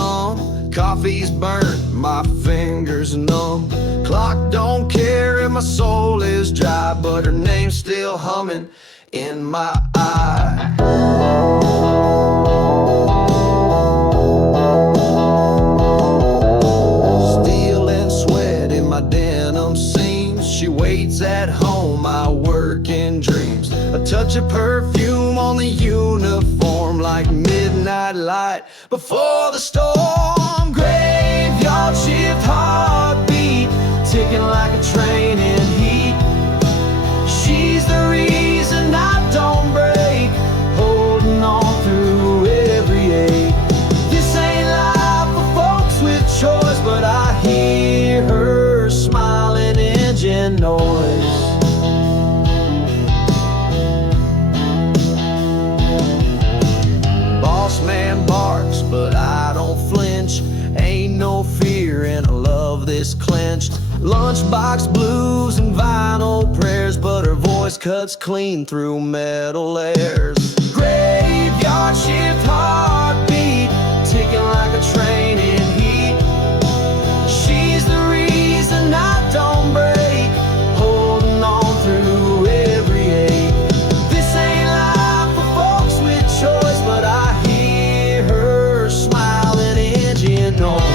thumb. Coffee's burnt, my fingers numb. Clock don't care if my soul is dry, but her name's still humming in my eye. Steel and sweat in my denim seams. She waits at home, my working dreams. A touch of perfume on the uniform, like midnight light before the storm. Graveyard shift heartbeat, ticking like a train in heat. She's the reason I don't break, holding on through every ache. This ain't life for folks with choice, but I hear her smiling engine noise. Boss man barks, but I don't flinch. Ain't no fear in a love this clenched. Lunchbox blues and vinyl prayers, but her voice cuts clean through metal airs. Graveyard shift heartbeat, ticking like a train in heat. She's the reason I don't break, holding on through every ache. This ain't life for folks with choice, but I hear her smiling engine noise.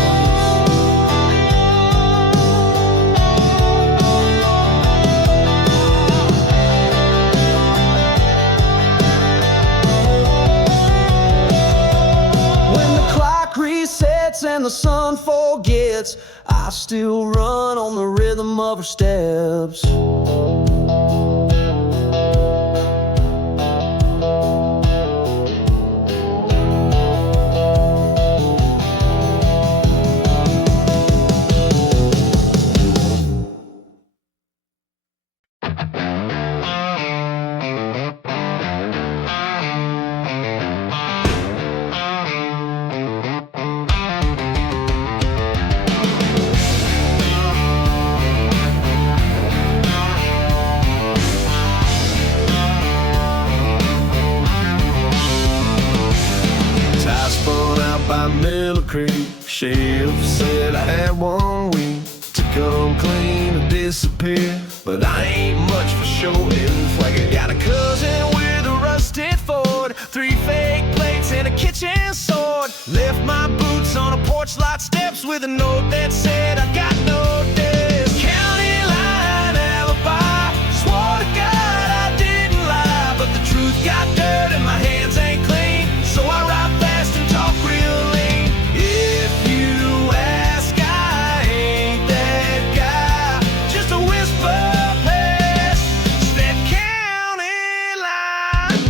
Resets and the sun forgets, I still run on the rhythm of her steps. By Middle Creek, sheriff said I had 1 week to come clean or disappear, but I ain't much for showing. Like I got a cousin with a rusted Ford, 3 fake plates and a kitchen sword. Left my boots on a porch lot steps with a note that said I got no desk. County line alibi, swore to God I didn't lie, but the truth got dirt and my hands ain't clean, so I ride fast and talk real lean. If you ask, I ain't that guy, just a whisper past that county line.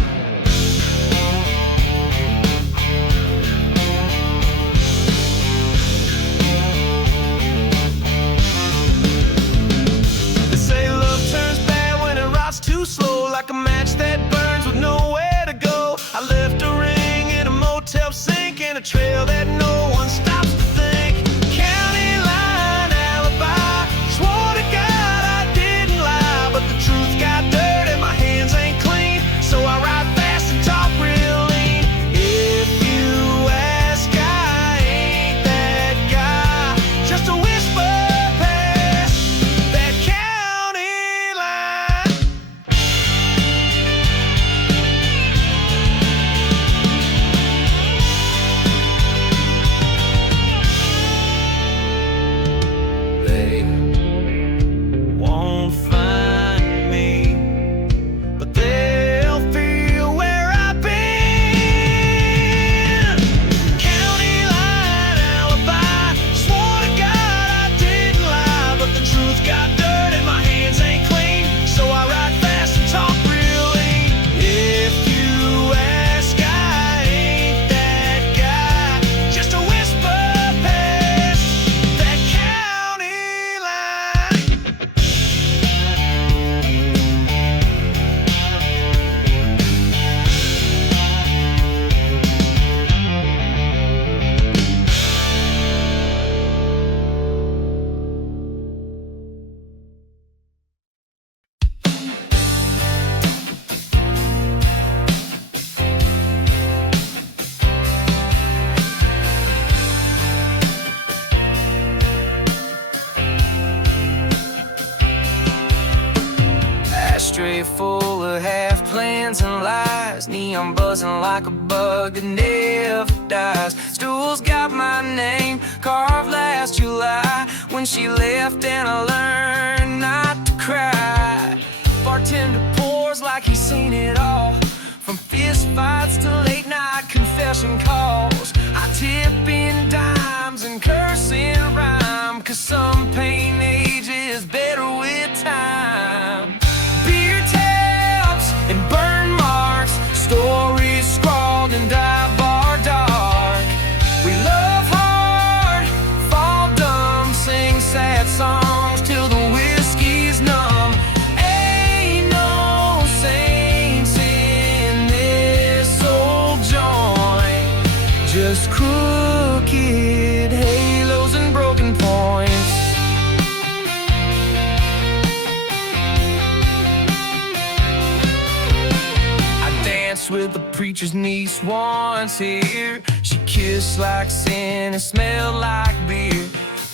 full of half plans and lies. Neon buzzing like a bug that never dies. Stools got my name carved last July when she left, and I learned not to cry. Bartender pours like he's seen it all, from fist fights to late night confession calls. I tip in dimes and curse in rhyme, 'cause some pain ages better with time. Beer taps and burn marks, stories scrawled in dive bar dark. We love hard, fall dumb, sing sad songs till the whiskey's numb. Ain't no saints in this old joint, just crooked halos and broken points. I danced with the preacher's niece once here. She kissed like sin and smelled like beer.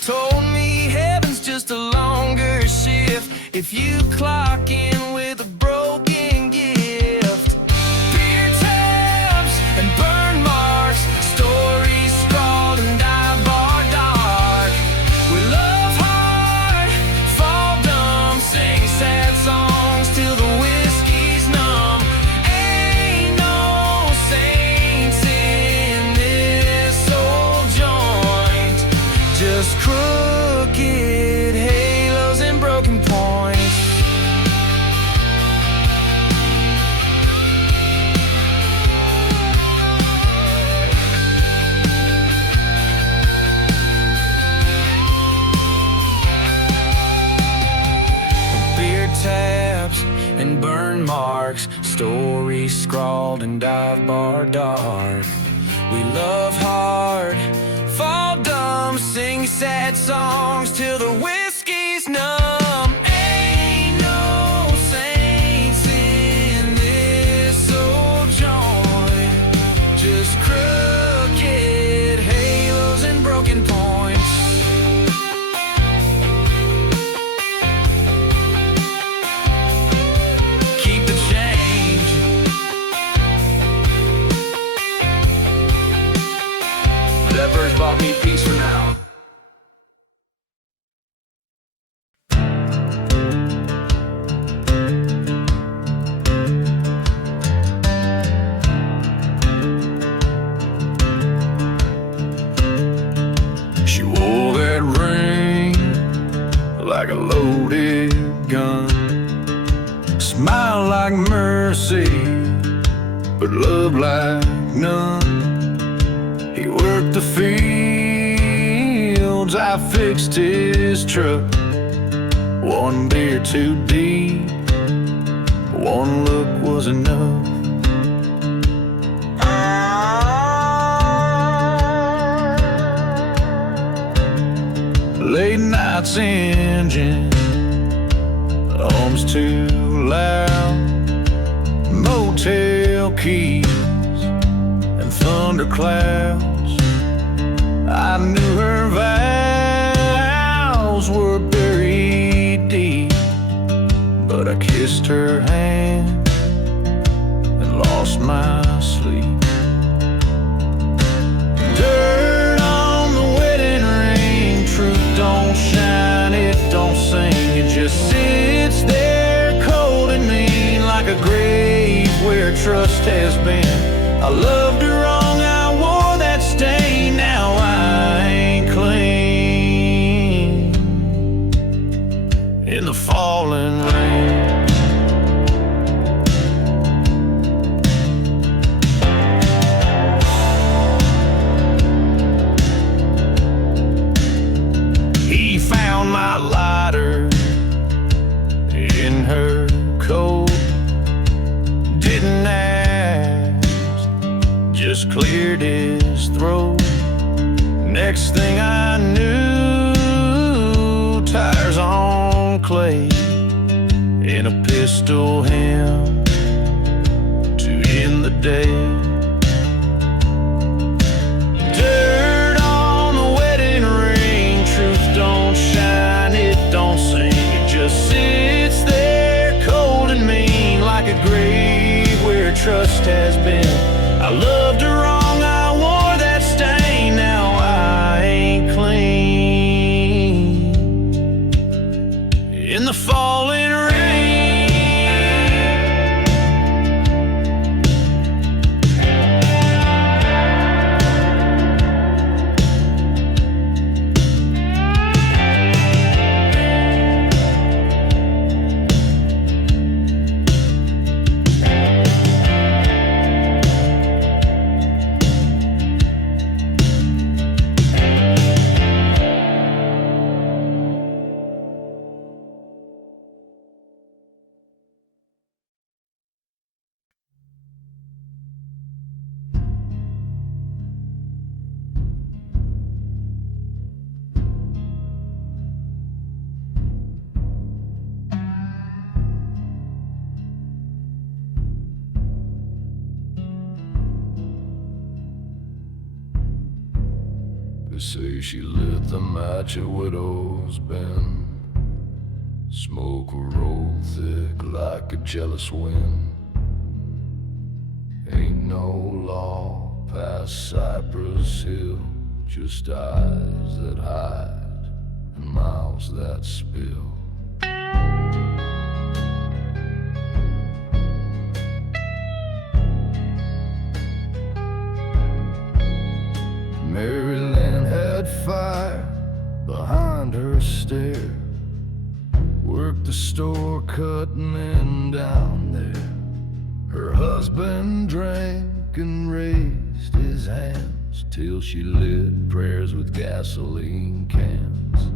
Told me heaven's just a longer shift if you clock in with a broken gift. Beer tabs and burn marks, stories scrawled in dive bar dark. We love hard, fall dumb, sing sad songs till the whiskey's numb. Ain't no saints in this old joint, just crooked halos and broken points. Beer tabs and burn marks, stories scrawled in dive bar dark. We love hard, fall dumb, sing sad songs till the whiskey's numb. Ain't no saints in this old joint, just crooked halos and broken points. Keep the change. That verse bought me peace for now. She wore that ring like a loaded gun, smile like mercy, but love like none. He worked the fields, I fixed his truck. One beer too deep, one look was enough. Late night's engine hums too loud, motel keys and thunderclouds. I knew her vows were buried deep, but I kissed her hand and lost my sleep. Dirt on the wedding ring, truth don't shine, it don't sing, it just sits there cold and mean, like a grave where trust has been. I loved her wrong, I wore that stain, now I ain't clean. In the falling rain, he found my lighter in her coat, didn't ask, just cleared his throat. Next thing I knew, tires on clay, in a pistol hymn to end the day. Dirt on the wedding ring, truth don't shine, it don't sing, it just sits there cold and mean. say she lit the match at Widow's Bend. Smoke rolled thick like a jealous wind. Ain't no law past Cypress Hill, just eyes that hide and mouths that spill. Mary Lynn had fire behind her stare, worked the store cutting men down there. Her husband drank and raised his hands till she lit prayers with gasoline cans.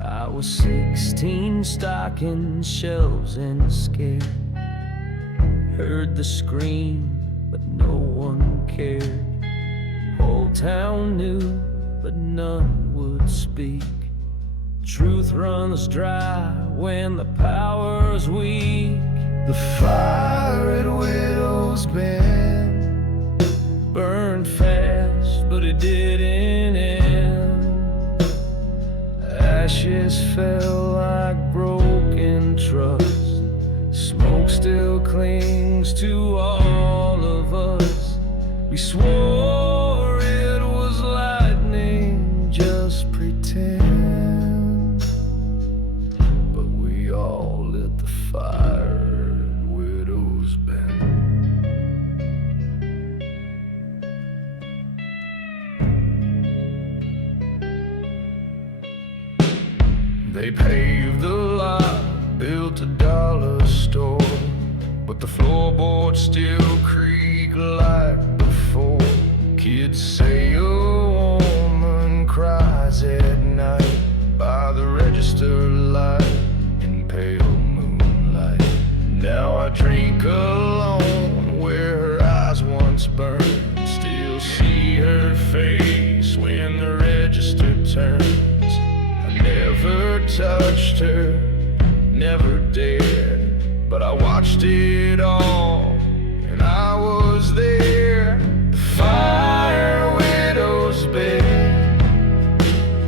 I was 16, stocking shelves and scared. Heard the scream, but no one cared. Whole town knew, but none would speak. Truth runs dry when the power's weak. The fire at Widow's Bend Burned fast, but it didn't end. Ashes fell like broken trust. Smoke still clings to all of us. We swore it was lightning, just pretend. but we all lit the fire at Widow's Bend. They paved the lot, built a dollar store, but the floorboards still creak like before. Kids say a woman cries at night by the register light in pale moonlight. Now I drink alone where her eyes once burned. Still see her face when the register turns. I never touched her, never dared, but I watched it all, and I was there. The fire Widow's Bend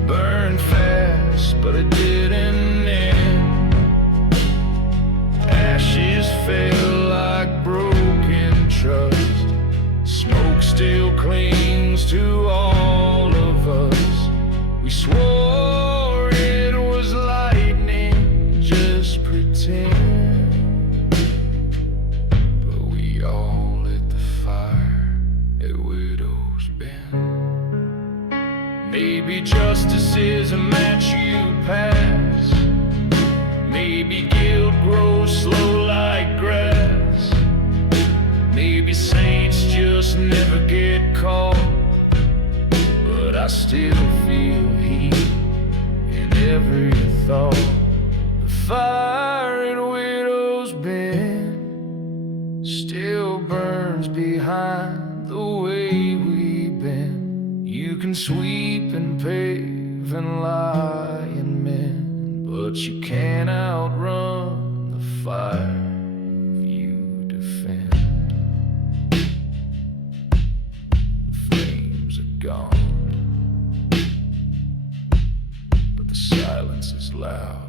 burned fast, but it didn't end. Ashes fell like broken trust. Smoke still clings to all of us. We swore it was lightning, just pretend. But we all lit the fire at Widow's Bend. Maybe justice is a match you pass. Maybe guilt grows slow like grass. Maybe saints just never get caught. But I still feel heat in every thought. The fire at Widow's Bend still burns behind the way we've been. You can sweep and pave and lie and mend, but you can't outrun the fire you defend. The flames are gone, but the silence is loud.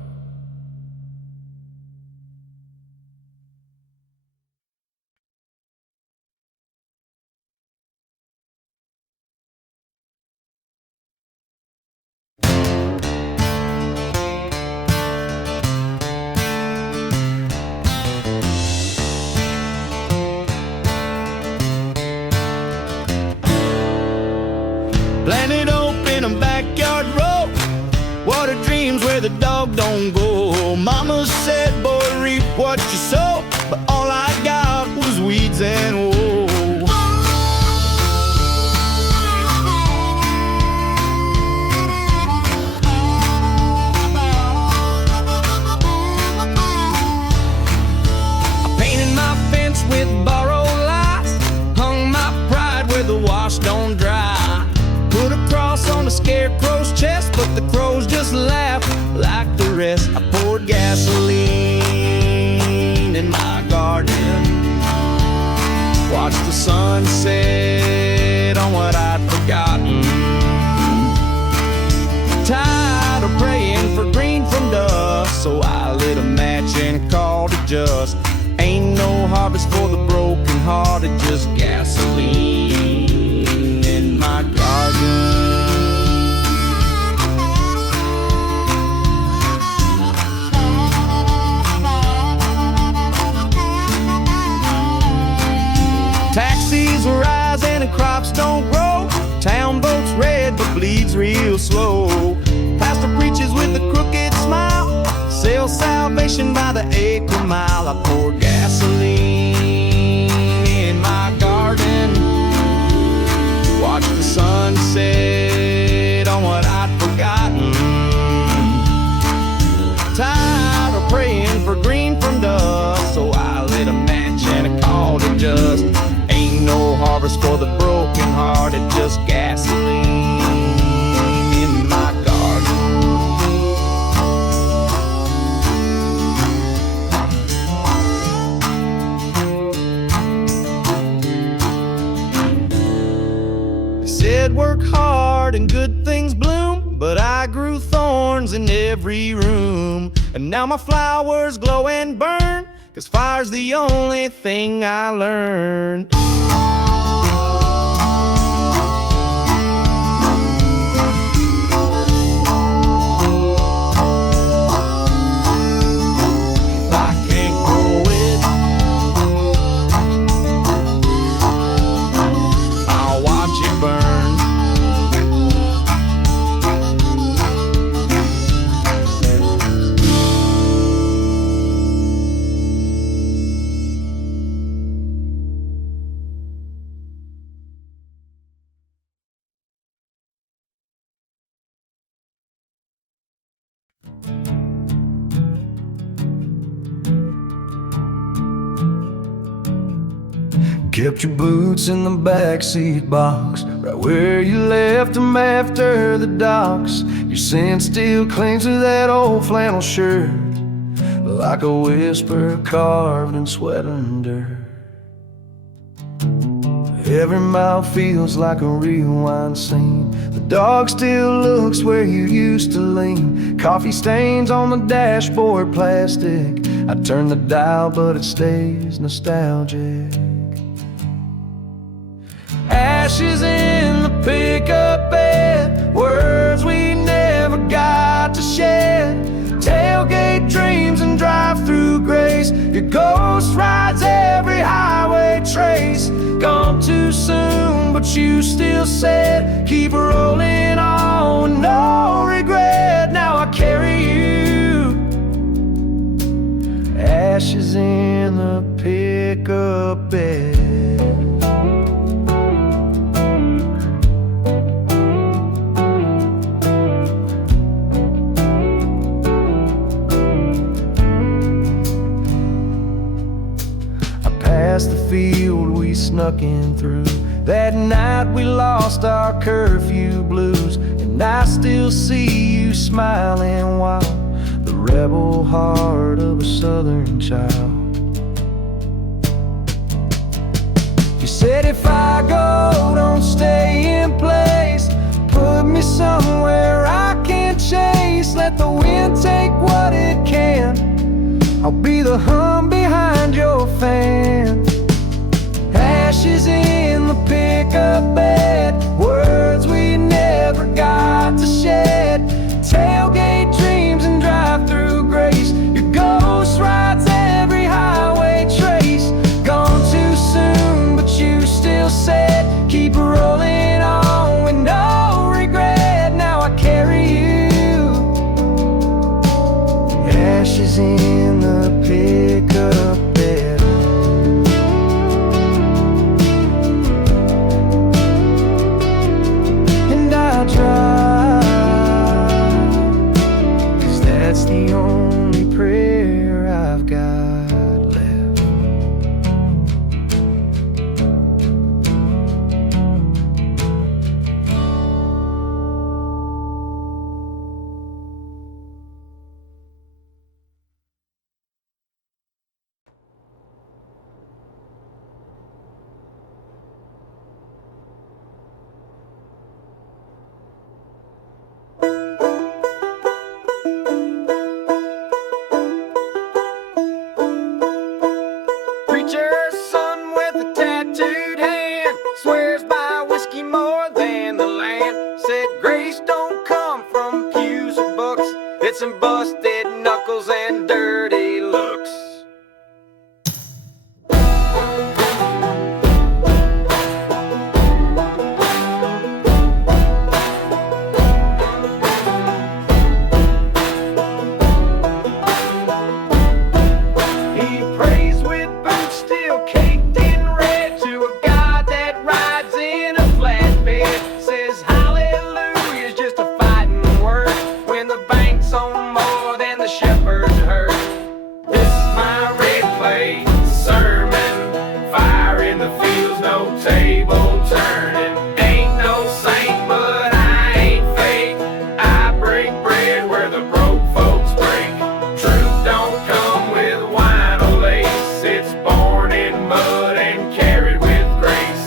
Planted hope in a backyard row. What are dreams where the dog don't go? Mama said, boy, reap what you sow. But all I got was weeds and woe. I painted my fence with borrowed lights, hung my pride where the wash don't dry. Put a cross on the scarecrow's chest, but the crows just laughed like the rest. I poured gasoline in my garden, watched the sun set on what I'd forgotten. just ain't no harvest for the broken hearted, just gasoline in my garden. Taxis are rising and crops don't grow. Town votes red but bleeds real slow. Pastor preaches with a crooked smile, sells salvation by the acre mile. I pour gasoline in my garden, watch the sunset on what I'd forgotten. Tired of praying for green from dust, so I lit a match and I called it just ain't no harvest for the broken hearted, just gasoline in my garden. They said work hard and good things bloom, but I grew thorns in every room. And now my flowers glow and burn, 'cause fire's the only thing I learned. If I can't grow it, I'll watch it burn. Kept your boots in the backseat box, right where you left them after the docks. Your scent still clings to that old flannel shirt, like a whisper carved in sweat and dirt. Every mile feels like a rewind scene. The dog still looks where you used to lean. Coffee stains on the dashboard plastic. I turn the dial but it stays nostalgic. Ashes in the pickup bed, words we never got to shed. Tailgate dreams and drive-through grace. Your ghost rides every highway trace. Gone too soon, but you still said keep rolling on with no regret. Now I carry you, ashes in the pickup bed. Past the field we snuck in through. That night we lost our curfew blues, and I still see you smiling while the rebel heart of a southern child. You said if I go, don't stay in place. Put me somewhere I can't chase. Let the wind take what it can. I'll be the hum behind your fan. Ashes in the pickup bed, words we never got to shed. Tailgate dreams and drive-through grace. Your ghost rides every highway trace. Gone too soon, but you still said keep rolling on with no regret. Now I carry you, ashes in the pickup bed. and busted knuckles and dirty looks. Table turning, ain't no saint, but I ain't fake. I break bread where the broke folks break. Truth don't come with wine or lace. It's born in mud and carried with grace.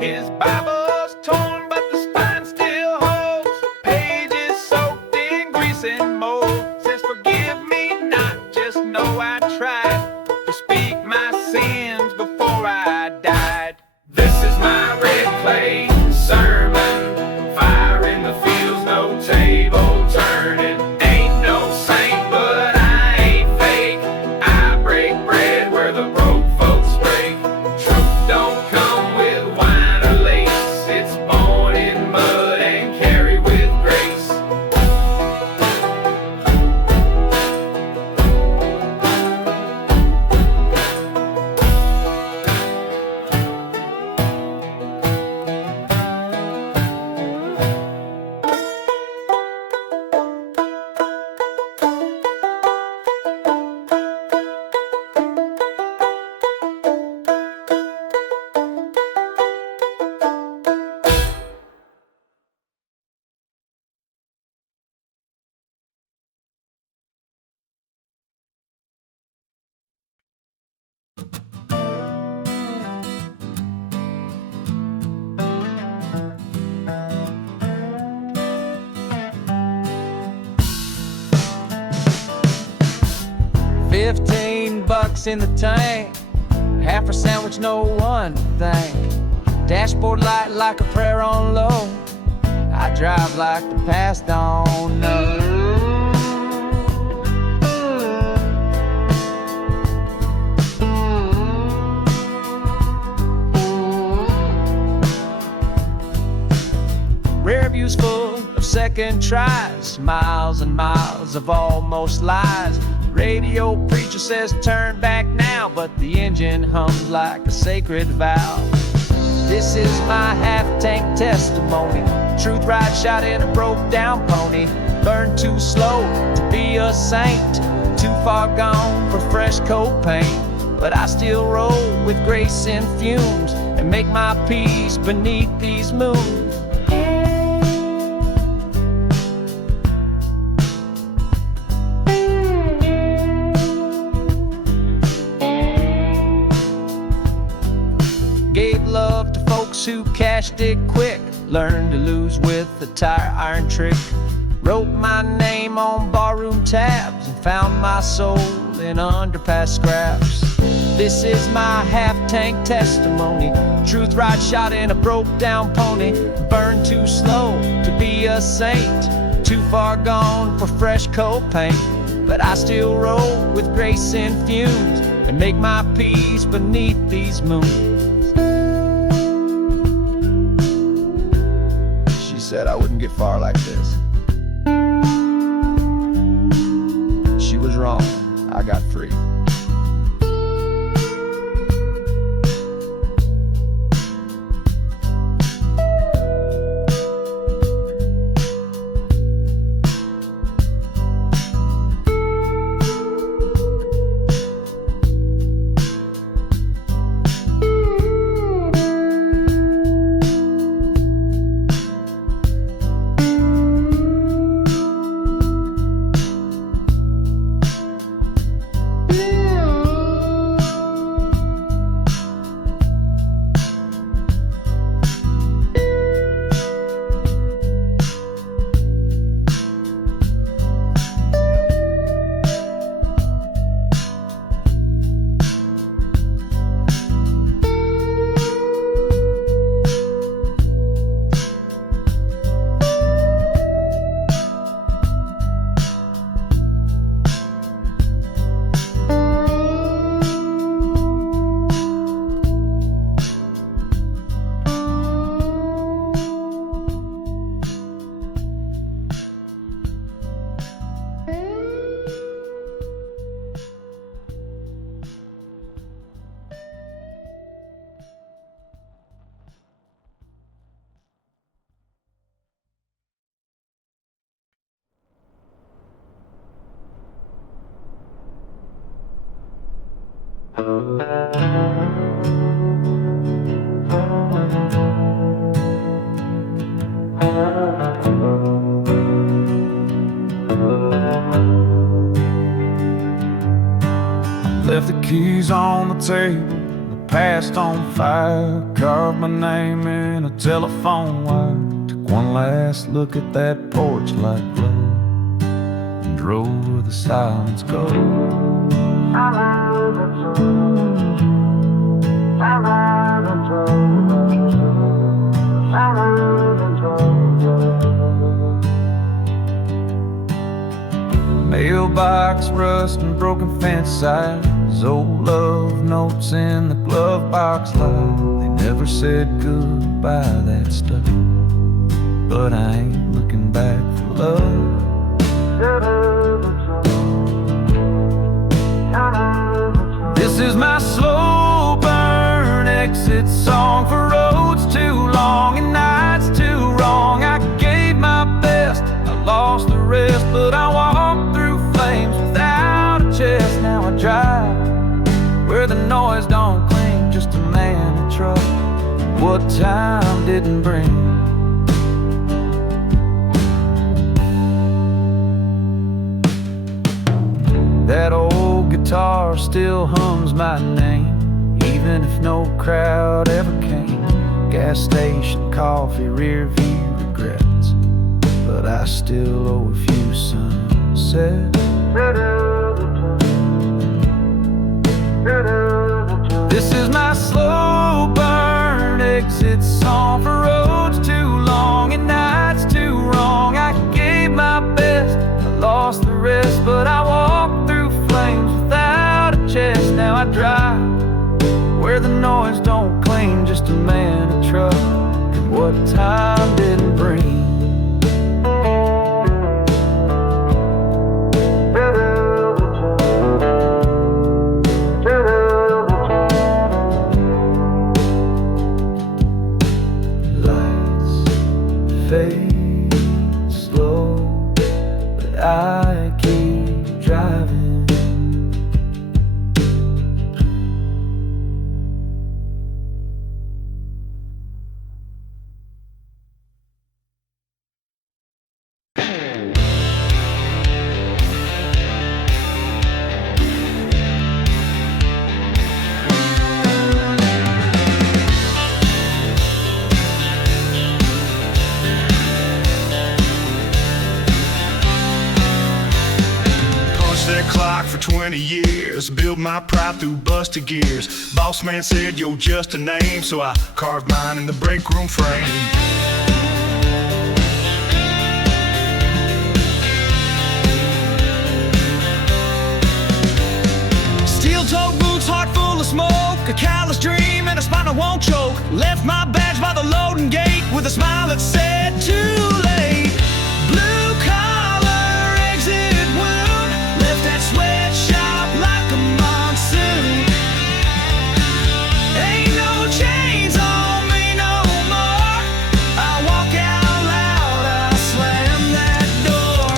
His Bible's torn, but the spine still holds. Pages soaked in grease and mold. Says, forgive me not, just know I tried to speak my sins before I died. This is my red clay sermon. Fire in the fields, no table turning. Ain't no saint, but I ain't fake. I break bread where the broke folks break. Truth don't come with wine or lace. It's born in mud and carried with grace. $15 in the tank, half a sandwich, no one thing. Dashboard light like a prayer on low. I drive like the past don't know. Rear view's full of second tries, miles and miles of almost lies. Radio preacher says turn back now, but the engine hums like a sacred vow. This is my half-tank testimony. Truth ride shot in a broke-down pony. Burned too slow to be a saint, too far gone for fresh coat paint. But I still roll with grace and fumes and make my peace beneath these moons. Gave love to folks who cashed it quick. Learned to lose with the tire iron trick. Wrote my name on barroom tabs and found my soul in underpass scraps. This is my half-tank testimony. Truth ride shot in a broke-down pony. Burned too slow to be a saint, too far gone for fresh coat paint. But I still roll with grace and fumes and make my peace beneath these moons. She said I wouldn't get far like this. She was wrong. I got free. Left the keys on the table, the past on fire. Carved my name in a telephone wire. Took one last look at that porch light glow and drove where the silence goes. Mailbox rust and broken fence sides, old love notes in the glove box light. They never said goodbye, that stuff, but I ain't looking back for love. This is my slow burn exit song for roads too long and nights too wrong. I gave my best, I lost the rest, but I walked through flames without a chest. Now I drive where the noise don't cling, just a man and truck, what time didn't bring. That old guitar still hums my name, even if no crowd ever came. Gas station coffee, rear view regrets, but I still owe a few sunsets. This is my slow burn exit song for roads too long and nights too wrong. I gave my best, I lost the rest, but I walked through flames without a chest. Now I drive where the noise don't cling, just a man, a truck, and what time didn't bring. Fade slow, but I keep driving. That clock for 20 years, build my pride through busted gears. Boss man said you're just a name, so I carved mine in the break room frame. Steel-toed boots, heart full of smoke, a callous dream and a spine that won't choke. Left my badge by the loading gate with a smile that said too late. Blue collar exit wound, left that sweatshop like a monsoon. Ain't no chains on me no more. I walk out loud, I slam that door.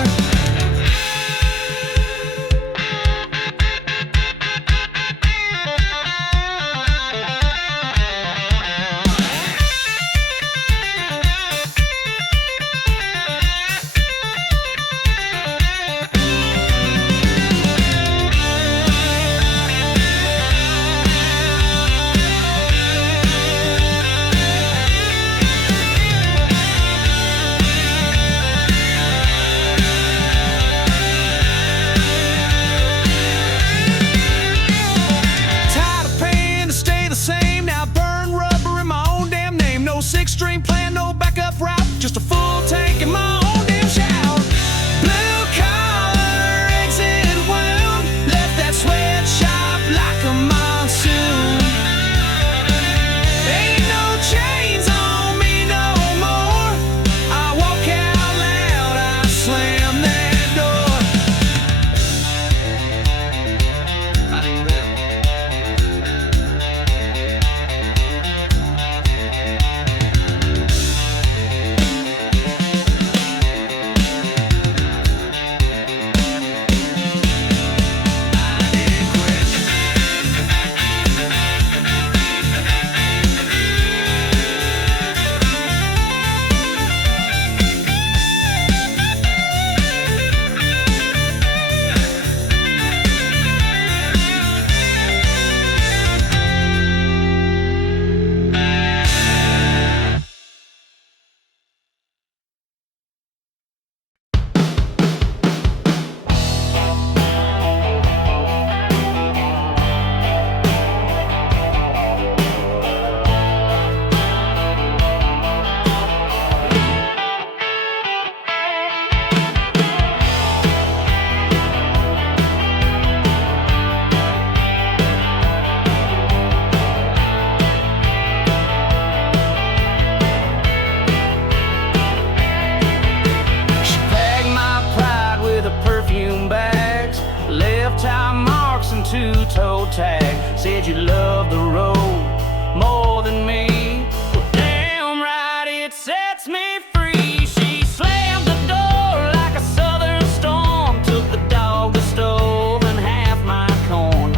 perfume bags, left tire marks and two-toe tag. Said you love the road more than me. Well, damn right it sets me free. She slammed the door like a southern storm, took the dog, the stove, and half my corn.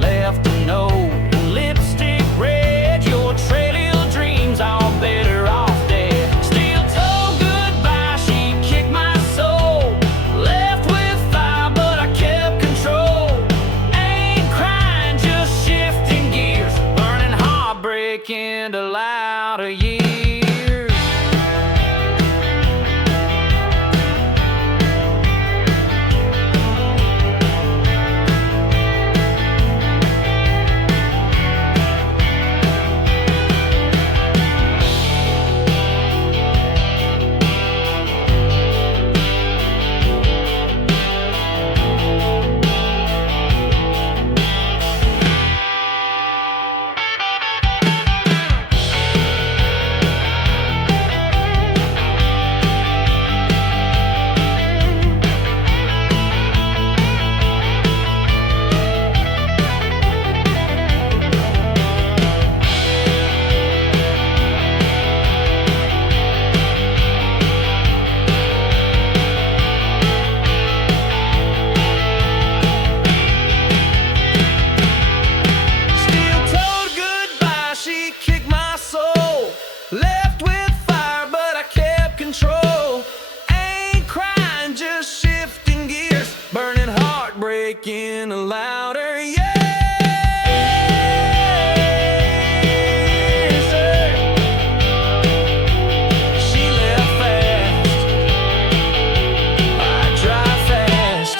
Left a note in lipstick red, your trail dreams all better off dead. Still told goodbye, she kicked my soul. Left with fire, but I kept control. Ain't crying, just shifting gears, burning heartbreak into louder years. Left with fire, but I kept control. Ain't crying, just shifting gears, burning heartbreak in a louder years. She left fast, I drive fast.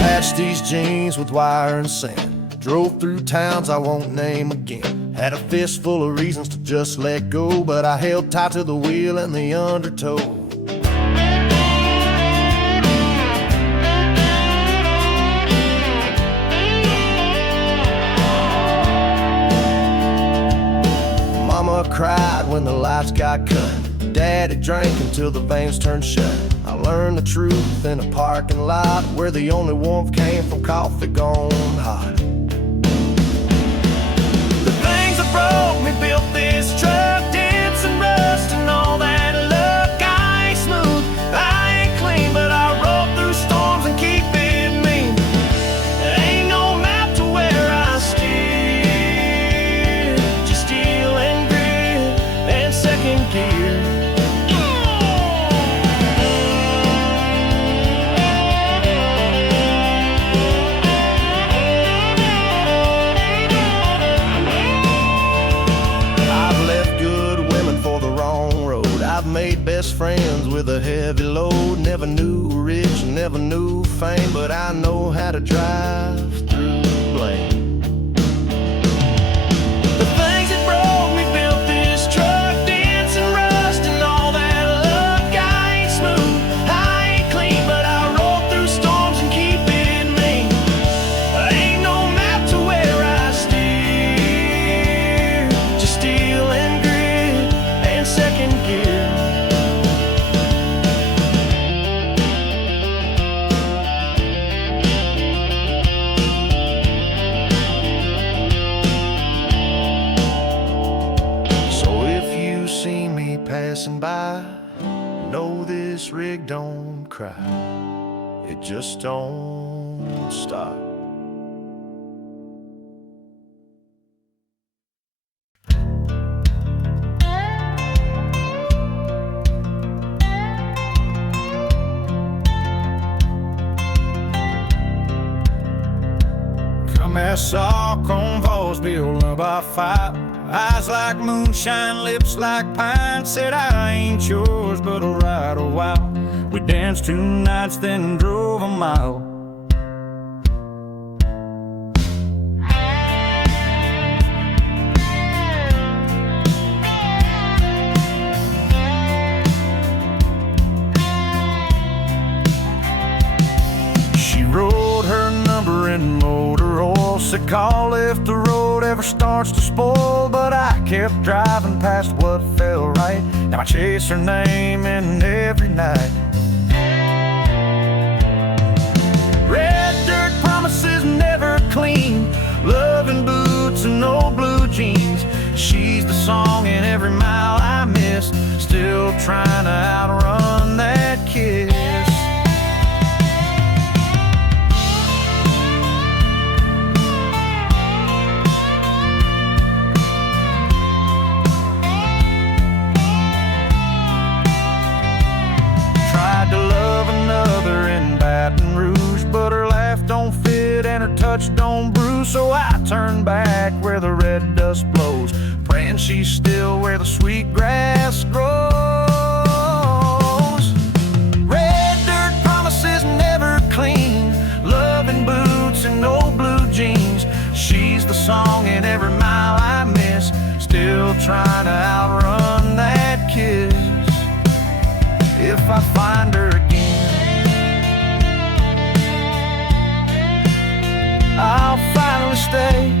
Patched these jeans with wire and sand, drove through towns I won't name again. Had a fistful of reasons to just let go, but I held tight to the wheel and the undertow. Mama cried when the lights got cut. Daddy drank until the veins turned shut. I learned the truth in a parking lot where the only warmth came from coffee gone hot. The things that broke me built this truck, dents and rust and all that luck. I ain't smooth, I ain't clean, but I roll through storms and keep it mean. There ain't no map to where I steer, just steel and grit and second gear. I've made best friends with a heavy load. Never knew rich, never knew fame, but I know how to drive through blame. The things that broke me built this truck, dents and rust and all that luck. I ain't smooth, I ain't clean, but I roll through storms and keep it mean. There ain't no map to where I steer, just steel and grit and second gear. Passing by, know this rig don't cry, it just don't stop. Come as saw chrome balls built up by fire. Eyes like moonshine, lips like pine. Said I ain't yours, but I'll ride a while. We danced 2 nights, then drove a mile. call if the road ever starts to spoil, but I kept driving past what felt right. Now I chase her name in every night. Red dirt promises never clean, loving boots and old blue jeans. She's the song in every mile I miss, still trying to outrun that kiss. Tried to love another in Baton Rouge, but her laugh don't fit and her touch don't bruise. So I turn back where the red dust blows, praying she's still where the sweet grass grows. Red dirt promises never clean, loving boots and old blue jeans. She's the song in every mile I miss, still trying to outrun that kiss. If I find her again, I'll finally stay.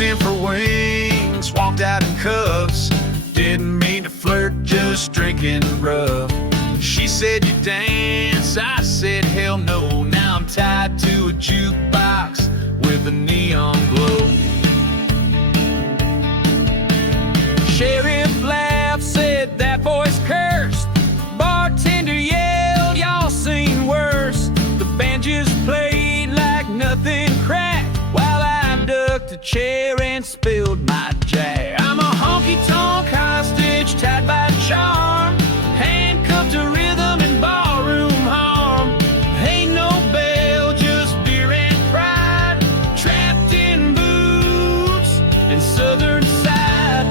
In for wings, walked out in cuffs. Didn't mean to flirt, just drinking rough. She said, you dance, I said, hell no. Now I'm tied to a jukebox with a neon glow. Sheriff laughed, said, that voice cursed. Bartender yelled, y'all seen worse. The band just played like nothing cracked, while I ducked a chair and spilled my jack. I'm a honky-tonk hostage tied by a charm, handcuffed to rhythm and ballroom harm. Ain't no bail, just beer and pride, trapped in boots and southern side.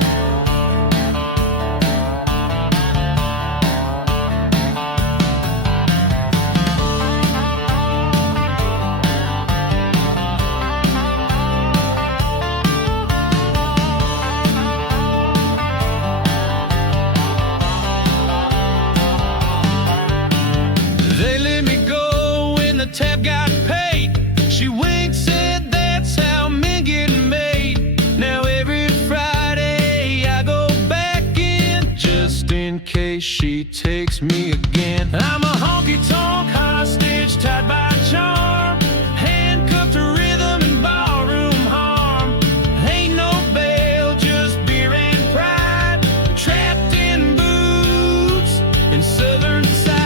Tab got paid. She winked, said that's how men get made. Now every Friday I go back in, just in case she takes me again. I'm a honky-tonk hostage tied by a charm, handcuffed to rhythm and ballroom harm. Ain't no bail, just beer and pride, trapped in boots in southern side.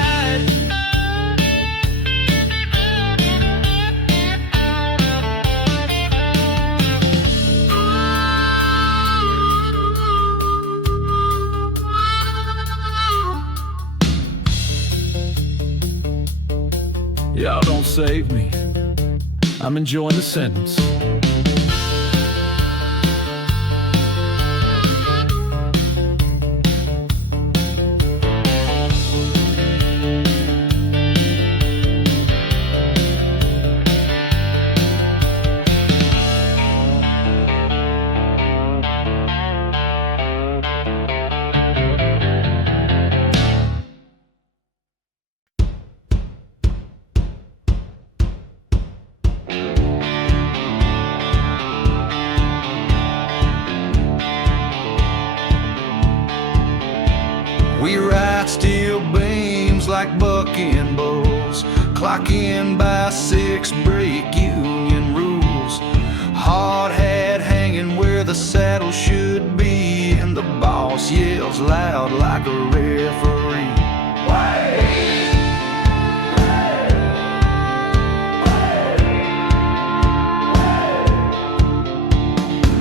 Y'all don't save me. I'm enjoying the sentence. We ride steel beams like bucking bulls, clock in by 6, break union rules. the saddle should be, and the boss yells loud like a referee.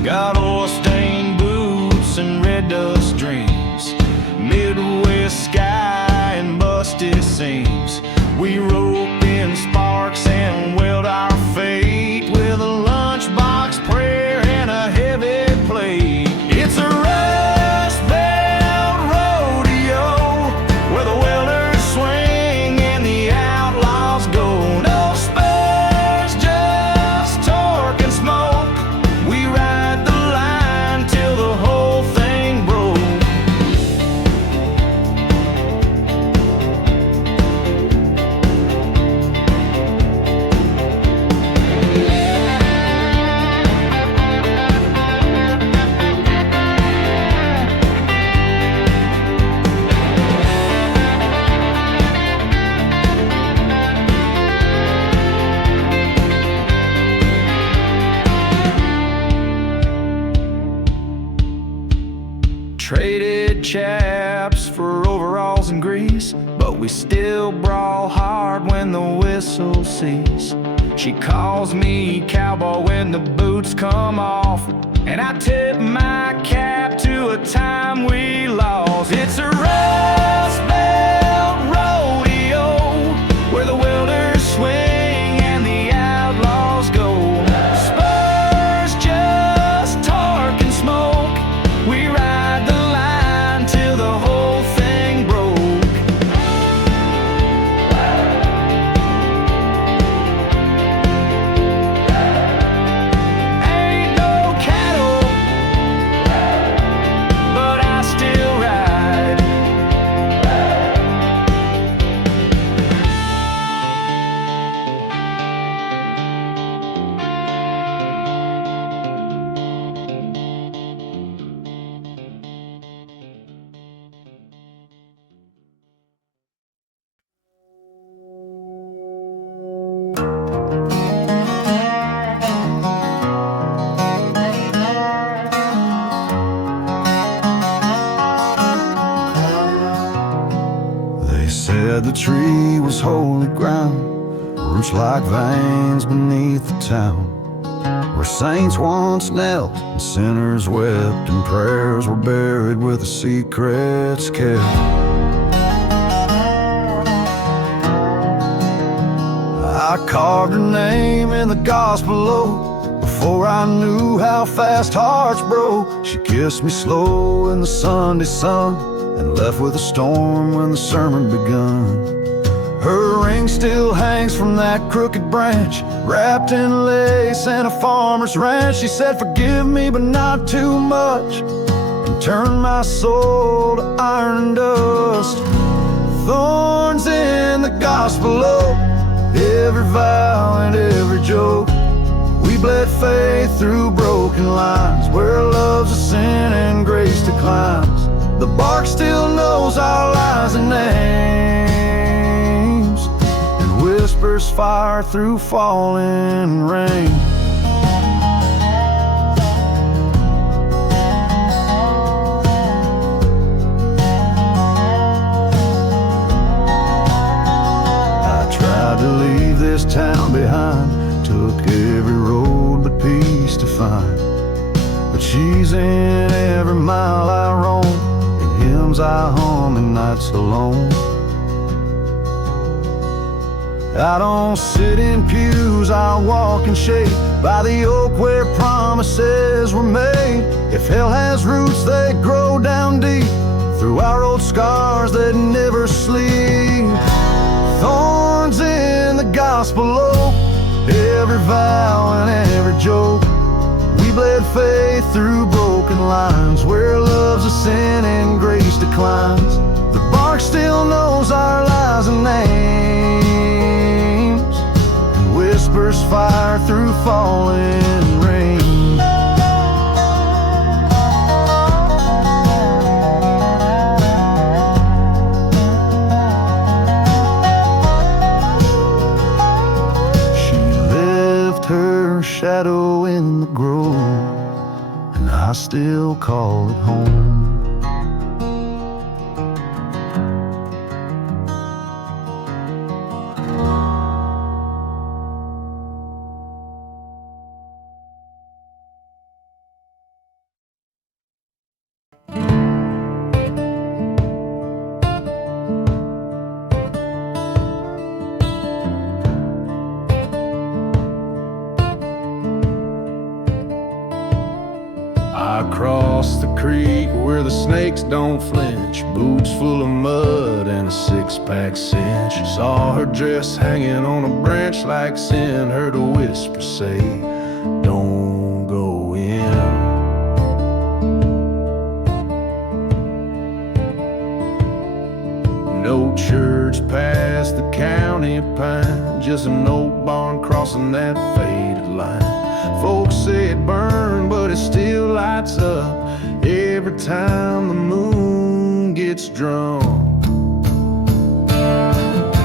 Got oil-stained boots and red dust dreams, Midwest sky and busted seams. We rope in sparks and weld our fate with a lunchbox prayer and a heavy plate. It's a Rust Belt rodeo where the welders swing and the outlaws go. No spurs, just torque and smoke. We ride the line till the whole thing broke. Traded chaps for overalls and grease, but we still brawl hard when the whistle ceases. She calls me cowboy when the boots come off, and I tip my cap to a time we lost. It's a Rust Belt rodeo where the welders swing and the outlaws go. Spurs, just torque and smoke. We ride the line till the whole thing broke. Ain't no cattle, but I still ride. They said the tree was holy ground, roots like veins beneath the town, where saints once knelt and sinners wept, and prayers were buried with the secrets kept. I carved her name in the gospel oak before I knew how fast hearts broke. She kissed me slow in the Sunday sun and left with a storm when the sermon begun. Her ring still hangs from that crooked branch, wrapped in lace and a farmer's ranch. She said, "Forgive me, but not too much," and turned my soul to iron and dust. Thorns in the gospel oak, every vow and every joke. We bled faith through broken lines, where love's a sin and grace declines. The bark still knows our lies and names, and whispers fire through falling rain. I tried to leave this town behind, took every road but peace to find. But she's in every mile I roam, hymns I hum and nights alone. I don't sit in pews, I walk in shade by the oak where promises were made. If hell has roots, they grow down deep through our old scars that never sleep. Thorns in the gospel oak, every vow and every joke. We bled faith through broken lines, where love's a sin and grace declines. The bark still knows our lies and names, and whispers fire through falling rain. She left her shadow in the grove, and I I still call it home. I crossed the creek where the snakes don't flinch, boots full of mud and a six-pack cinch. Saw her dress hanging on a branch like sin, heard a whisper say, don't go in. No church past the county pine, just an old barn crossing that faded line. Folks say it burned, but it still lights up every time the moon gets drunk.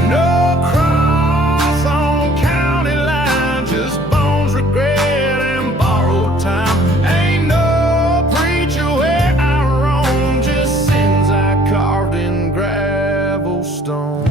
No cross on county line, just bones, regret, and borrowed time. Ain't no preacher where I roam, just sins I carved in gravel stone.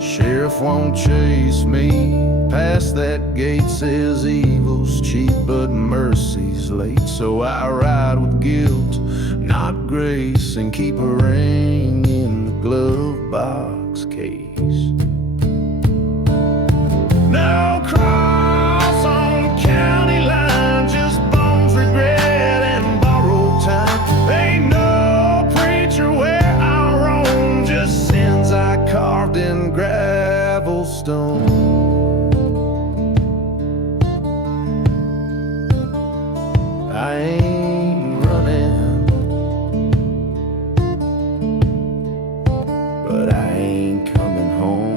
Sheriff won't chase me past that gate, says evil's cheap but mercy's late. So I ride with guilt, not grace, and keep a ring in the glove box case. No cross on the county line, just bones, regret, and borrowed time. Ain't no preacher where I roam, just sins I carved in gravel stone. I ain't running, but I ain't coming home.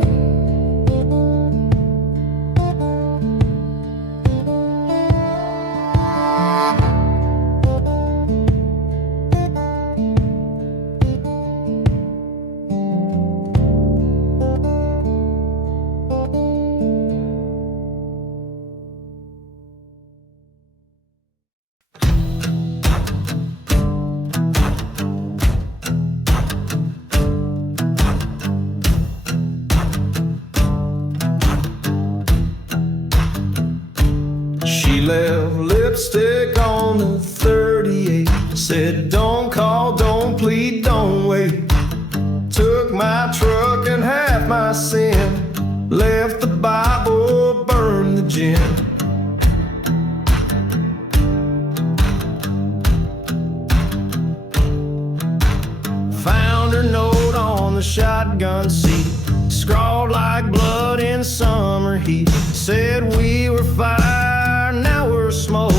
She left lipstick on the 38, said don't call, don't plead, don't wait. Took my truck and half my sin, left the Bible, burned the gin. Found her note on the shotgun seat, scrawled like blood in summer heat. Said we were fire, now we're smoke,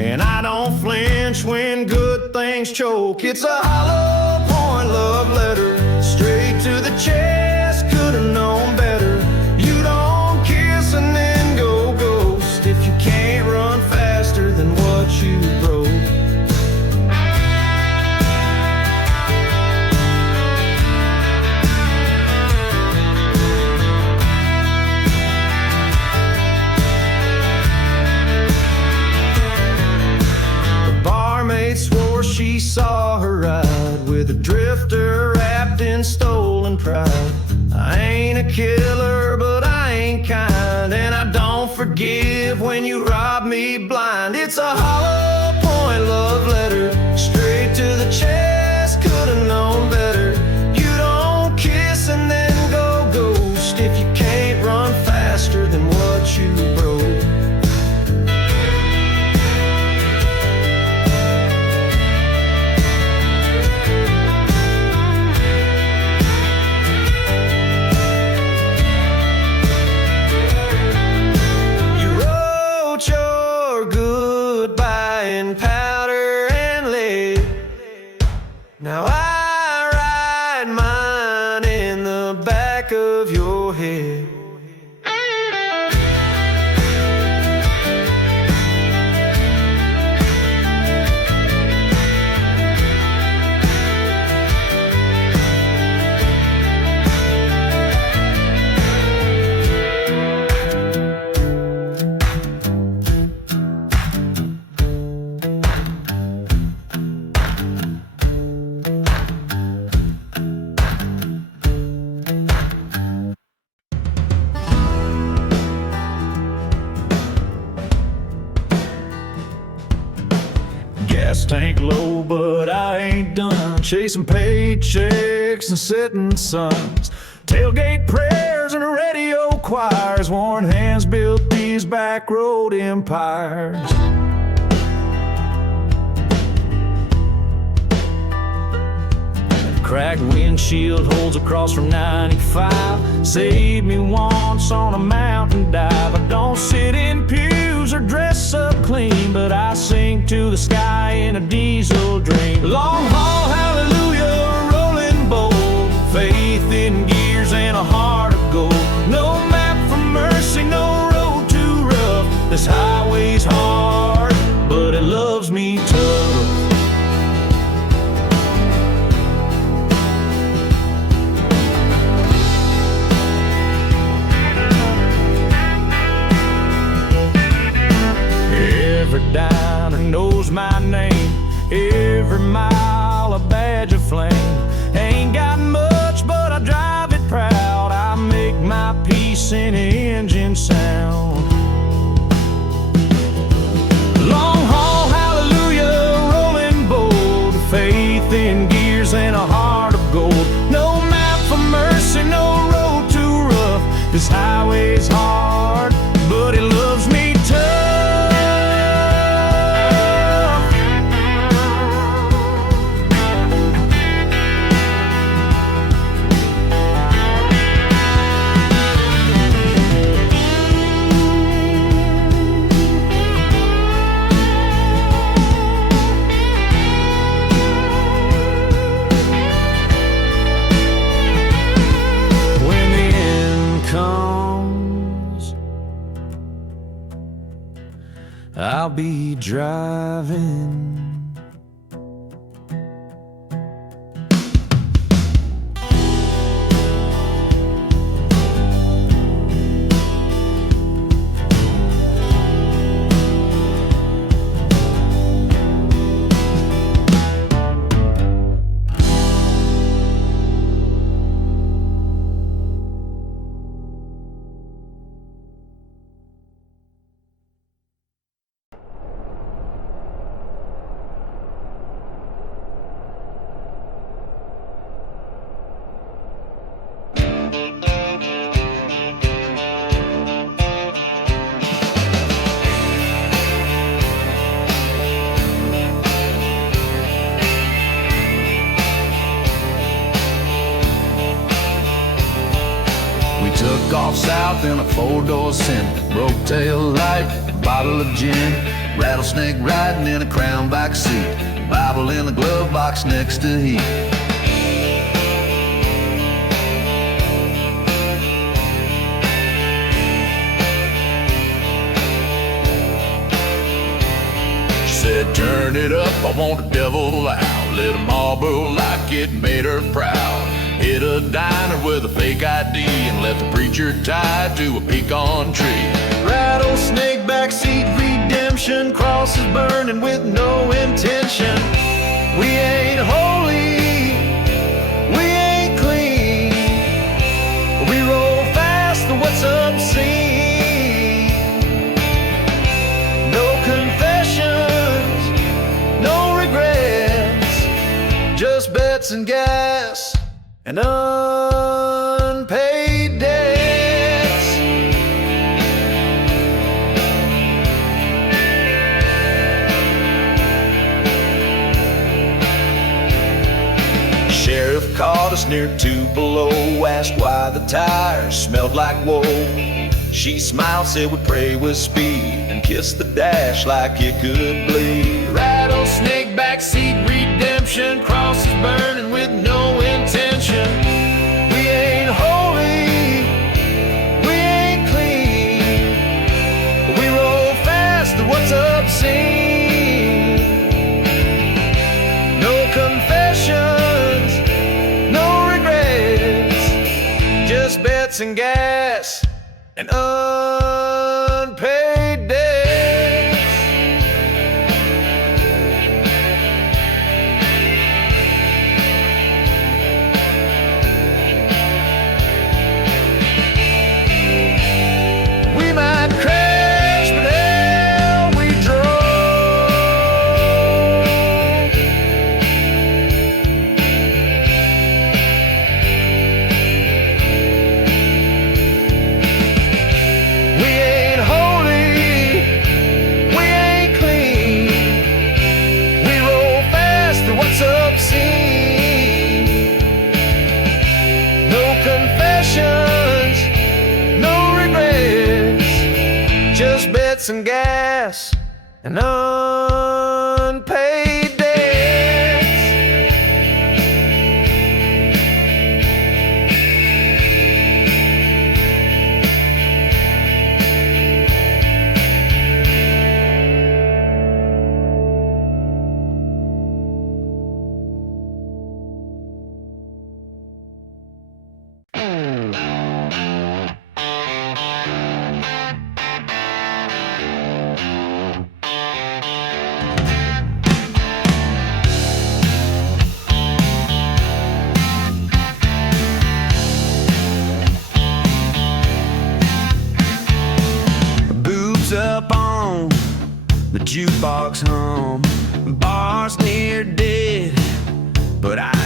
and I don't flinch when good things choke. It's a hollow point love letter, straight to the chest, could've known better. You don't kiss and then go ghost if you can't run faster than what you broke. Swore she saw her ride with a drifter wrapped in stolen pride. I ain't a killer, but I ain't kind, and I don't forgive when you rob me blind. It's a hollow point love letter, straight to the chest, could've known better. You don't kiss and then go ghost if you can't run faster than what you broke. Now I ride mine in the back of your head. chasing paychecks and setting suns. Tailgate prayers and radio choirs. Worn hands built these back road empires. Cracked windshield holds across from 95. Saved me once on a mountain dive. I don't sit in pews or dress up clean, but I sing to the sky in a diesel dream. Long haul, hallelujah, rolling bold. Faith in gears and a heart of gold. No map for mercy, no road too rough. This highway's hard, but it loves me tough. Every diner knows my name. Every mile a badge of flame. Ain't got much, but I drive it proud. I make my peace in engine sound. Long haul, hallelujah, rolling bold. Faith in gears and a heart of gold. No map for mercy, no road too rough. This highway's hard, but it loves me tough. I'll be driving. Took off south in a four-door Civic, broke tail light, a bottle of gin, rattlesnake riding in a Crown back seat, Bible in the glove box next to heat. She said, turn it up, I want the devil out, lit a Marlboro like it made her proud. Hit a diner with a fake ID and left the preacher tied to a pecan tree. Rattlesnake backseat redemption, crosses burning with no intention. We ain't holy, we ain't clean. We roll fast to what's obscene. No confessions, no regrets, just bets and gas and unpaid debts. Sheriff caught us near Tupelo, asked why the tires smelled like woe. She smiled, said we pray with speed, and kissed the dash like it could bleed. Rattlesnake backseat redemption, crosses burning with no intention. We ain't holy, we ain't clean. We roll fast to what's obscene. No confessions, no regrets, just bets and gas and unpaid debts. We might crash, but hell, we drove. cigarettes and gas and unpaid debts. Up on the jukebox hum, bars near dead, but I